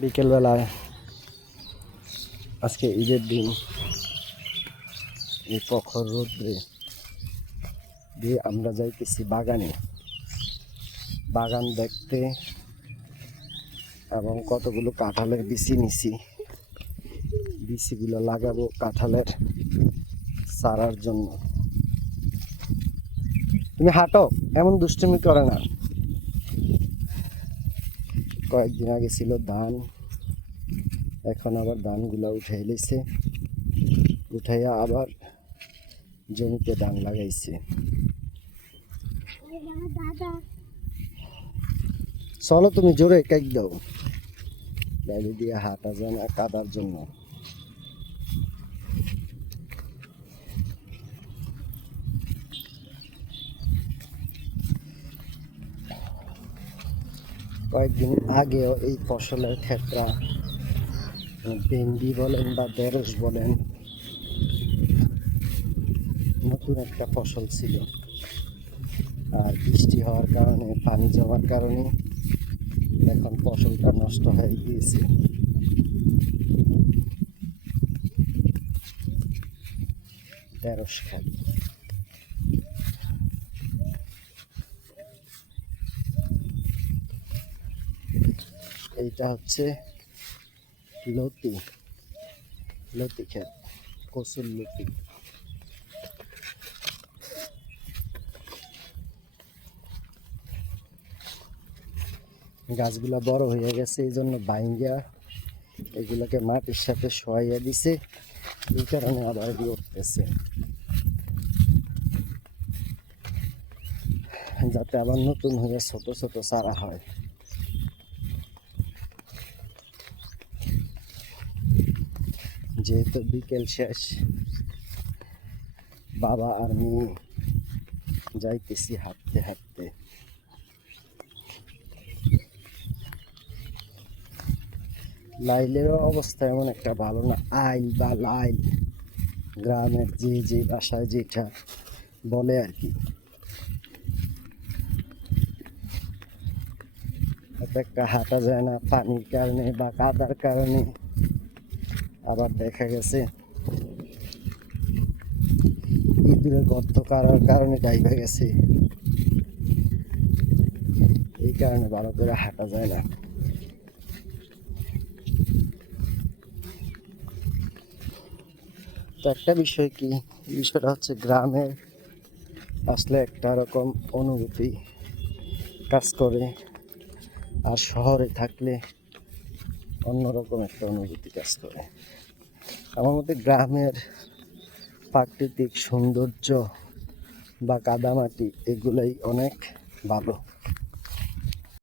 বিকেলবেলায়। আজকে ঈদের দিন। এই প্রখর রোদ্রে দিয়ে আমরা যাইতেছি বাগানে। বাগান দেখতে এবং কতগুলো কাঁঠালের বিচি নিছি। বিচিগুলো লাগাবো কাঁঠালের সারার জন্য। তুমি হাঁটো, এমন দুষ্টুমি করে না। কয়েকদিন আগে ছিল ধান, এখন আবার ধানগুলো উঠাই লইছে উঠাইয়া আবার জমিতে ধান লাগাইছে। চলো তুমি জোরে কেক দাও। দিয়ে হাঁটা যায় না কাদার জন্য। কয়েকদিন আগেও এই ফসলের ক্ষেত্রে ভেন্ডি বলেন বা ঢেঁড়স বলেন, নতুন একটা ফসল ছিল। আর বৃষ্টি হওয়ার কারণে, পানি জমার কারণে এখন ফসলটা নষ্ট হয়ে গিয়েছে। ঢেঁড়স খাই এইটা হচ্ছে লতি লতি ক্ষেত, কচুর লতি। গাছগুলা বড় হয়ে গেছে, এই জন্য বাইঙ্গা এগুলোকে মাটির সাথে শোয়াইয়া দিছে, এই কারণে আবার উঠতেছে। যাতে আবার নতুন হয়ে ছোট ছোট চারা হয়। যেহেতু বিকেল শেষ, বাবা আর মেয়ে যাইতেছি হাঁটতে হাঁটতে। লাইলেরও অবস্থা এমন একটা ভালো না। আইল বা লাইল, গ্রামের যে যে বাসায় যেটা বলে আর কি। একটা হাঁটা যায় না পানির কারণে বা কাদার কারণে। আবার দেখা গেছে। ইঁদুরের গর্ত করার কারণে ডাইভা গেছে। এই কারণে ভালো করে হাঁটা যায় না। তো একটা বিষয় কি? বিষয়টা হচ্ছে গ্রামে আসলে একটা রকম অনুভূতি কাজ করে। আর শহরে থাকলে অন্যরকম একটা অনুভূতি কাজ করে। আমার মতে গ্রামের প্রাকৃতিক সৌন্দর্য বা কাদামাটি, এগুলোই অনেক ভালো।